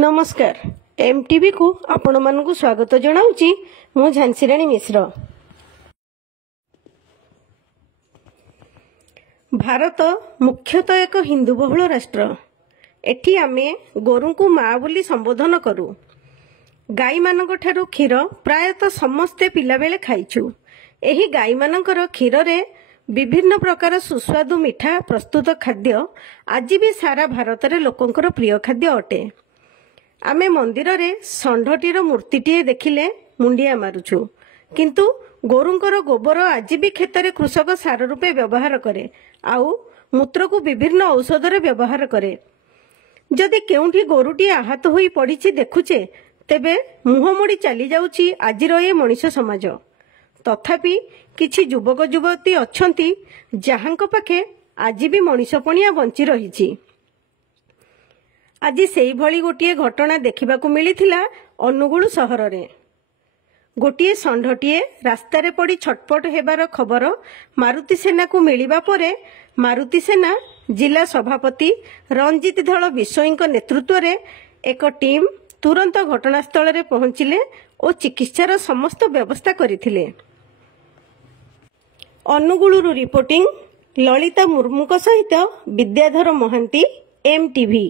नमस्कार एमटीवी को आपण मानकु स्वागत जनाउची मु झांसीराणी मिश्र। भारत मुख्यतः एक हिंदू बहुल राष्ट्र। एठी आमे गोरु को माँ बोली संबोधन करू। गाई मानक ठारू क्षीर प्रायतः समस्ते पिला बेले खाइछु। एही गाई मानकर क्षीर रे विभिन्न प्रकार सुस्वादु मिठा प्रस्तुत खाद्य आज भी सारा भारत रे लोकंकर प्रिय खाद्य अटे। आमे मंदिर रे षंढटीर मूर्तिटीए देखिले मुंडिया मारुछु, किंतु गोरुंकर गोबर आज भी खेतरे कृषक सार रूपे व्यवहार करे आउ मूत्र को विभिन्न औषध रे व्यवहार करे। जदि केउठी गोरुटी आहत होई पड़िछि देखुचे तेबे मुह मोड़ी चली जाउछि आजिर ए मनीष समाज। तथापि किछि युवक युवती अछंती जाहांक पाखे आज भी मनीषपणिया बंची रहिछि। आज सेई भली गोटिए घटना देखिबाकू मिलिथिला अनुगुल सहर रे। गोटिए षंढटीए रास्तार पड़ी छटपट हेबार खबर मारुति सेना को मिलिबा परे मारुति सेना जिला सभापति रंजित धल विषयी नेतृत्व रे एक टीम तुरंत घटनास्थल रे पहुंचिले और चिकित्सार समस्त व्यवस्था करिथिले। अनुगुलुरु रिपोर्टिंग ललिता मुर्मू सहित विद्याधर महांती एमटीवी।